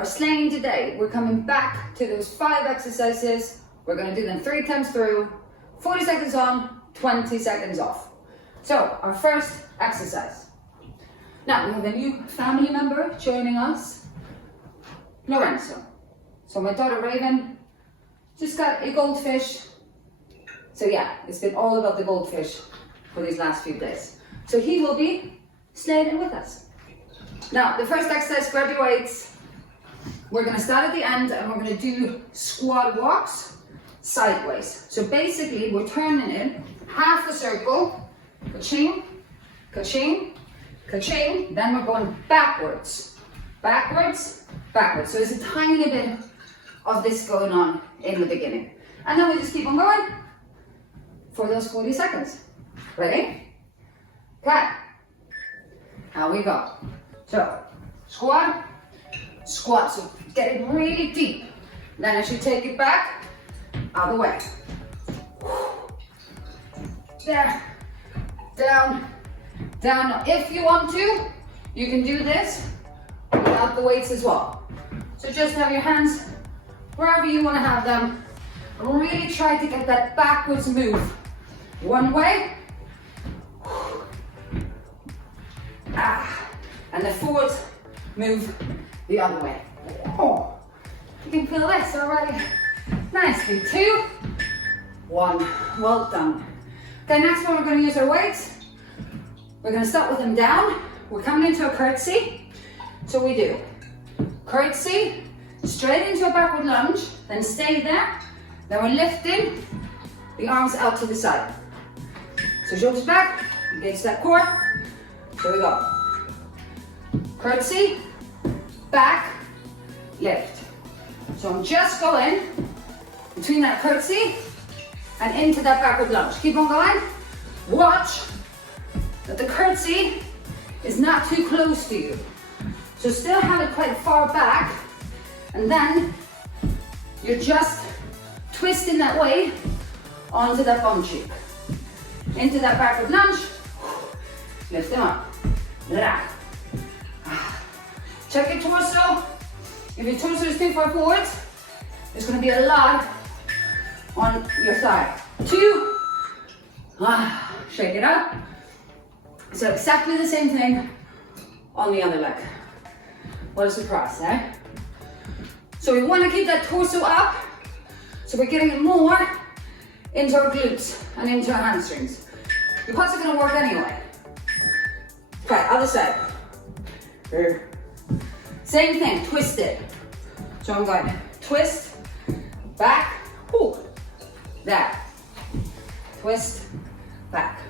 are slaying today. We're coming back to those 5 exercises. We're gonna do them 3 times through, 40 seconds on, 20 seconds off. So our first exercise. Now we have a new family member joining us, Lorenzo. So my daughter Raven just got a goldfish. So yeah, it's been all about the goldfish for these last few days. So he will be slaying it with us. Now the first exercise, grab your weights. We're gonna start at the end and we're gonna do squat walks sideways. So basically we're turning it half a circle, ka-ching, ka-ching, ka-ching, then we're going backwards, backwards, backwards. So there's a tiny bit of this going on in the beginning. And then we just keep on going for those 40 seconds. Ready? Okay. Now we go. So, squat, squat. So get it really deep. Then as you take it back, out of the way. There, down, down. Now, if you want to, you can do this without the weights as well. So just have your hands wherever you want to have them. Really try to get that backwards move. One way. And the forward move the other way. Oh, you can feel this already. Nicely. 2, 1. Well done. Okay, next one we're going to use our weights. We're going to start with them down. We're coming into a curtsy. So we do curtsy, straight into a backward lunge, then stay there. Then we're lifting the arms out to the side. So shoulders back, engage that core. Here we go. Curtsy, back, lift. So I'm just going between that curtsy and into that backward lunge. Keep on going. Watch that the curtsy is not too close to you. So still have it quite far back, and then you're just twisting that way onto that bum cheek. Into that backward lunge, lift them up. Check your torso. If your torso is too far forward, there's going to be a lot on your thigh. 2, shake it up. So exactly the same thing on the other leg. What a surprise, eh? So we want to keep that torso up, so we're getting it more into our glutes and into our hamstrings. Your quads are going to work anyway. Okay, other side. Same thing, twist it. So I'm going twist, back, that. Twist, back.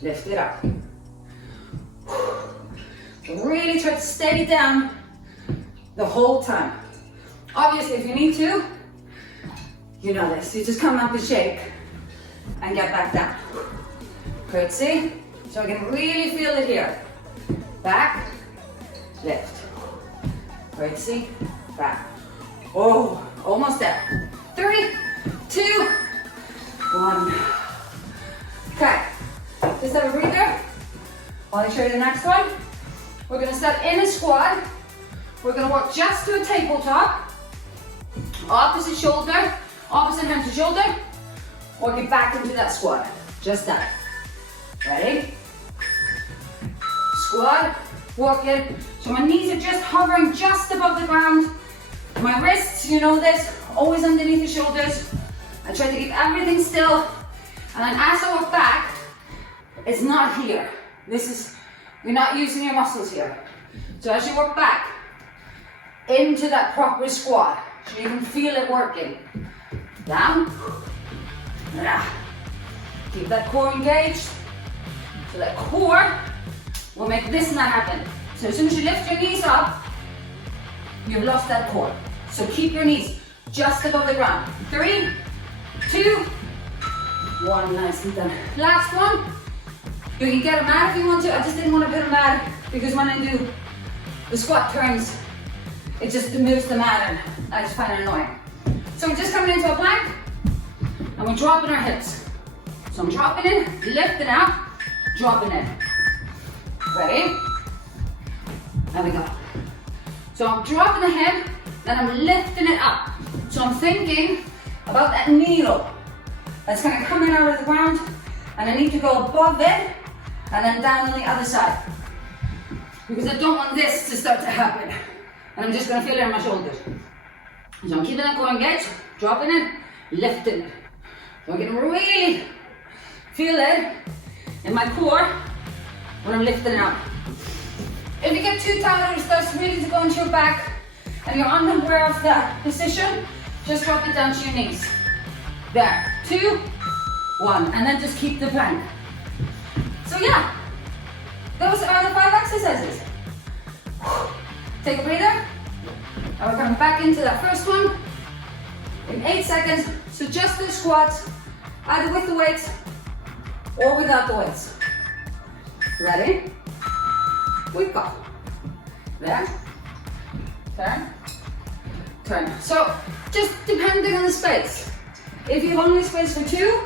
Lift it up. Really try to stay down the whole time. Obviously, if you need to, you know this. You just come up and shake and get back down. Curtsy. So I can really feel it here. Back, lift. Curtsy, back. Oh, almost there. 3, 2, 1. Okay, just have a breather while I show you the next one. We're gonna start in a squat. We're gonna work just to a tabletop. Opposite shoulder, opposite hand to shoulder. Or get back into that squat. Just that. Ready? Squat, walk it. So my knees are just hovering just above the ground. My wrists, you know this, always underneath the shoulders. I try to keep everything still. And then as I walk back, it's not here. You're not using your muscles here. So as you walk back, into that proper squat, so you can feel it working. Down. Keep that core engaged. So that core will make this not happen. So as soon as you lift your knees up, you've lost that core. So keep your knees just above the ground. 3, 2, 1. Nicely done. Last one. You can get a mat if you want to. I just didn't want to put a mat because when I do the squat turns, it just moves the mat and I just find it annoying. So we're just coming into a plank and we're dropping our hips. So I'm dropping in, lifting out, dropping in. Ready? There we go. So So I'm dropping the hip, then I'm lifting it up. So I'm thinking about that needle that's kind of coming out of the ground, and I need to go above it and then down on the other side. Because I don't want this to start to happen. And I'm just gonna feel it in my shoulders. So I'm keeping that core engaged, dropping it, lifting it. So I'm gonna really feel it in my core when I'm lifting it up. If you get too tired or it starts really to go into your back and you're unaware of that position, just drop it down to your knees. There, 2, 1, and then just keep the plank. So yeah, those are the 5 exercises. Take a breather, and we're coming back into that first one in 8 seconds. So just the squats, either with the weights or without the weights. Ready? We've got there, turn, turn. So just depending on the space. If you have only space for 2,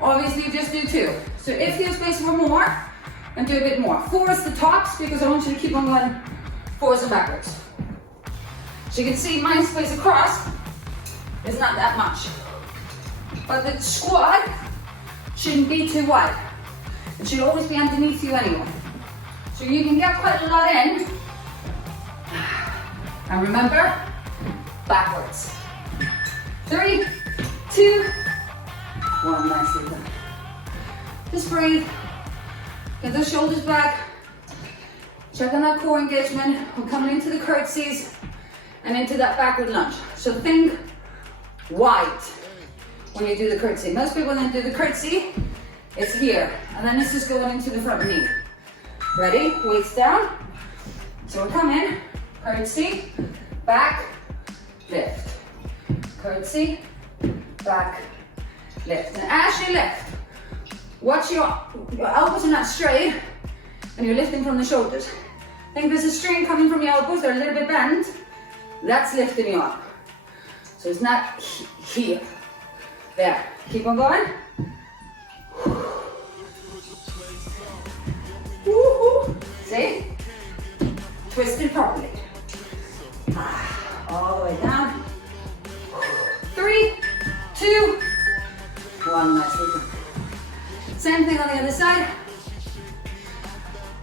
obviously you just do 2. So if you have space for more, then do a bit more. 4 is the tops because I want you to keep on going forwards and backwards. So you can see my space across is not that much. But the squat shouldn't be too wide. It should always be underneath you anyway. So you can get quite a lot in. And remember, backwards. 3, 2, 1, nicely done. Just breathe. Get the shoulders back. Check on that core engagement. We're coming into the curtsies and into that backward lunge. So think wide when you do the curtsy. Most people then do the curtsy, it's here. And then this is going into the front knee. Ready? Weights down. So we're coming, curtsy, back, lift. Curtsy, back, lift. And as you lift, watch your elbows are not straight and you're lifting from the shoulders. Think there's a string coming from your elbows, they're a little bit bent. That's lifting you up. So it's not here. There. Keep on going. Woo-hoo. See? Twist it properly. All the way down. 3, 2, 1. Nicely done. Same thing on the other side.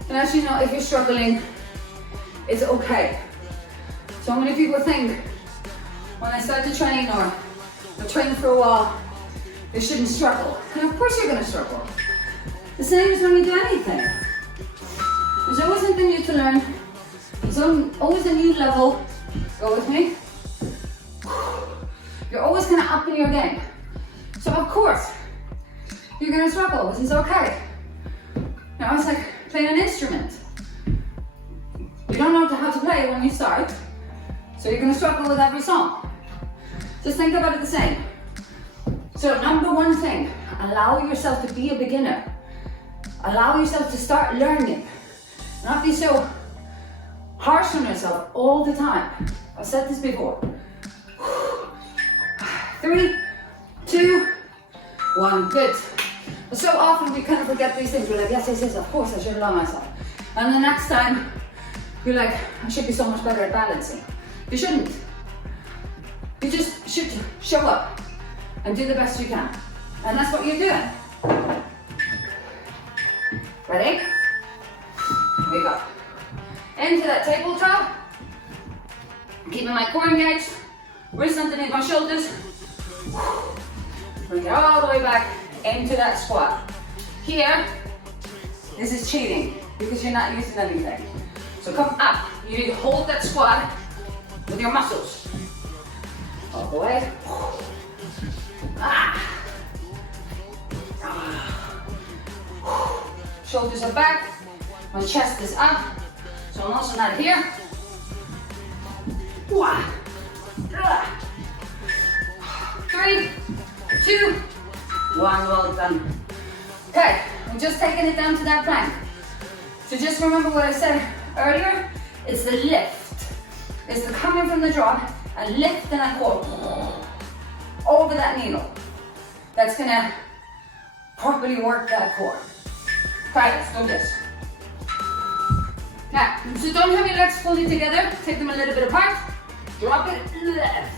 And as you know, if you're struggling, it's okay. So many people think when they start to train or train for a while, they shouldn't struggle. And of course you're going to struggle. The same as when you do anything. There's always something new to learn. There's always a new level. Go with me. You're always going to up in your game. So of course, you're going to struggle. This is okay. Now it's like playing an instrument. You don't know how to play when you start, so you're going to struggle with every song. Just think about it the same. So number one thing, allow yourself to be a beginner. Allow yourself to start learning. Not be so harsh on yourself all the time. I've said this before. 3, 2, 1, good. But so often we kind of forget these things. We're like, yes, of course I should allow myself. And the next time, you're like, I should be so much better at balancing. You shouldn't. You just should show up and do the best you can. And that's what you're doing. Ready? Here we go. Into that tabletop. Keeping my core engaged. Wrists underneath my shoulders. Bring it all the way back into that squat. Here, this is cheating because you're not using anything. So come up. You need to hold that squat with your muscles. All the way. Shoulders are back. My chest is up. So I'm also not here. 3, 2, 1, well done. Okay, I'm just taking it down to that plank. So just remember what I said earlier, it's the lift. It's the coming from the drop and lift and I go over that needle. That's gonna properly work that core. Try this, do this. Now, so don't have your legs fully together. Take them a little bit apart. Drop it left.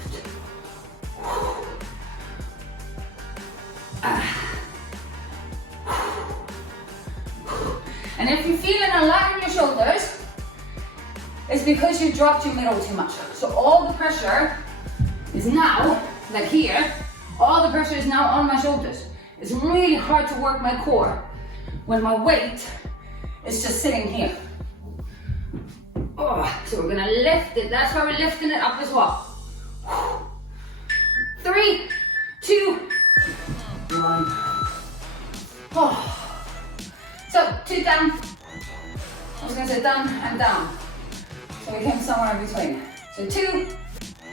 And if you're feeling a lot in your shoulders, it's because you dropped your middle too much. So all the pressure is now, like here, all the pressure is now on my shoulders. It's really hard to work my core when my weight is just sitting here. Oh, so we're gonna lift it. That's why we're lifting it up as well. 3, 2, 1. Oh. So 2 down. I was gonna say down and down. So we came somewhere in between. So 2,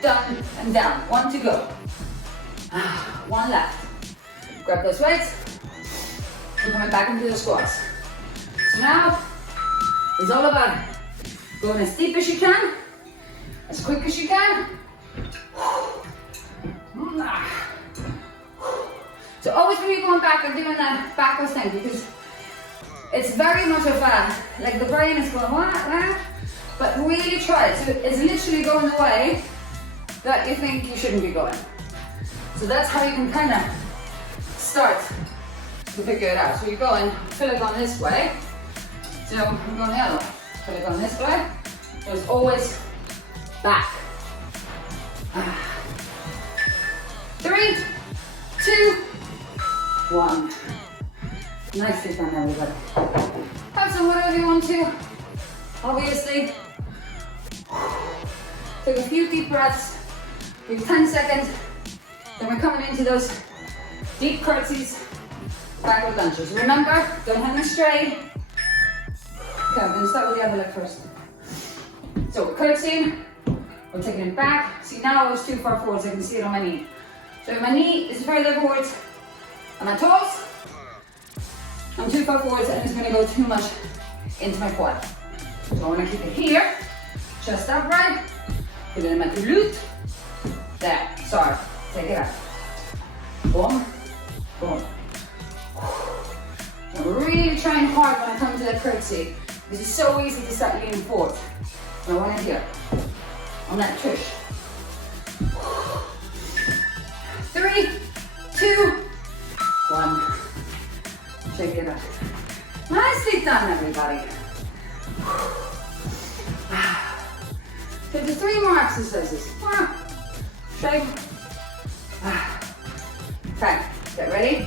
down and down. 1 to go. 1 left. Grab those weights. We're coming back into the squats. So now it's all about going as deep as you can, as quick as you can. So always when you're going back, I'm doing that backwards thing because it's very much of a, like the brain is going, what? But really try it. So it's literally going the way that you think you shouldn't be going. So that's how you can kind of start to figure it out. So you're going, feel it going this way. So I'm going the other way. Feel it going this way. So it's always back. 3, 2, 1. Nicely done, everybody. Have some water if you want to. Obviously. Take a few deep breaths. Give 10 seconds. Then we're coming into those deep curtsies, backward lunges. Remember, don't have them straight. Okay, I'm gonna start with the other leg first. So we're curtsying, we're taking it back. See, now I was too far forward, so I can see it on my knee. So my knee is further forwards on my toes. I'm too far forwards and it's gonna go too much into my quad. So I wanna keep it here, chest upright, put it in my glute. There, sorry, take it out. Boom, boom. I'm really trying hard when I come to that curtsy. This is so easy to start leaning forward. I want it here, on that tush. 3, 2, 1. Shake it out. Nicely done, everybody. So just 3 more exercises. Shake. Okay, get ready.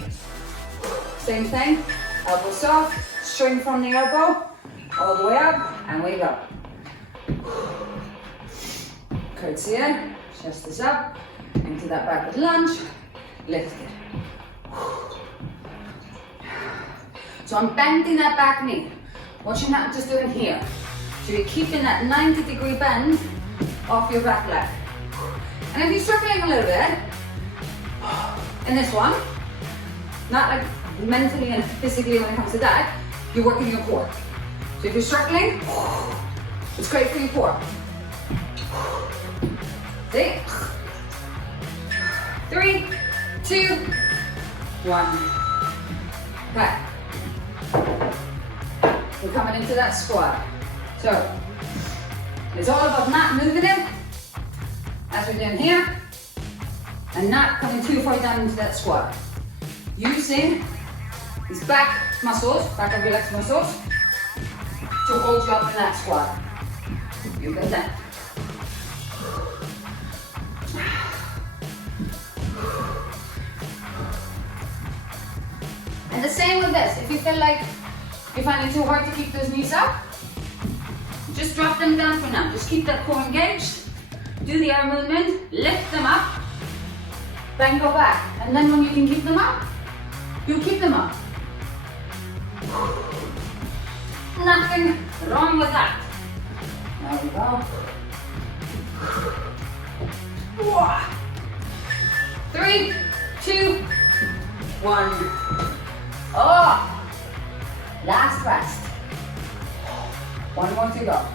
Same thing. Elbow soft, string from the elbow, all the way up, and we go. Curtsy in, chest is up, into that backward lunge, lift it. So I'm bending that back knee. What you're not just doing here. So you're keeping that 90-degree bend off your back leg. And if you're struggling a little bit, in this one, not like mentally and physically when it comes to that, you're working your core. So if you're struggling, it's great for your core. See? 3, 2, 1. Okay. We're coming into that squat. So it's all about not moving it, as we're doing here, and not coming too far down into that squat. Using these back muscles, back of your legs muscles, to hold you up in that squat. You got that. And the same with this. If you feel like you're finding it too hard to keep those knees up, just drop them down for now. Just keep that core engaged. Do the arm movement, lift them up, then go back. And then when you can keep them up, you keep them up. Nothing wrong with that. There we go. 3, 2, 1. Oh, last rest. 1 more to go.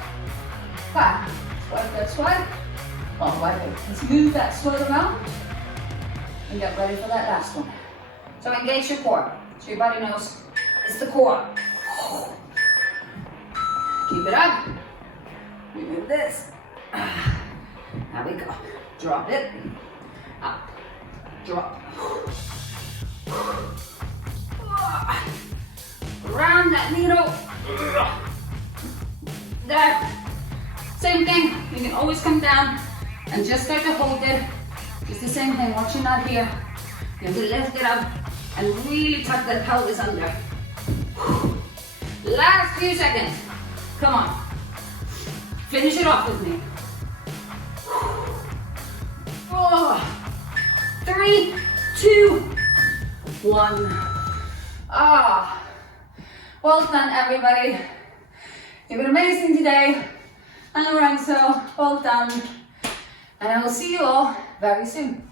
Back. Swipe that swipe. Oh, wipe it. Let's move that swipe around and get ready for that last one. So engage your core. So your body knows it's the core. Keep it up. We move this. There we go. Drop it. Up. Drop. Around that needle. There. Same thing. You can always come down and just start to hold it. Just the same thing. Watch you not here. You have to lift it up and really tuck that pelvis under. Last few seconds. Come on. Finish it off with me. 4, 3, 2, 1. Well done, everybody. You've been amazing today. And Lorenzo, well done. And I will see you all very soon.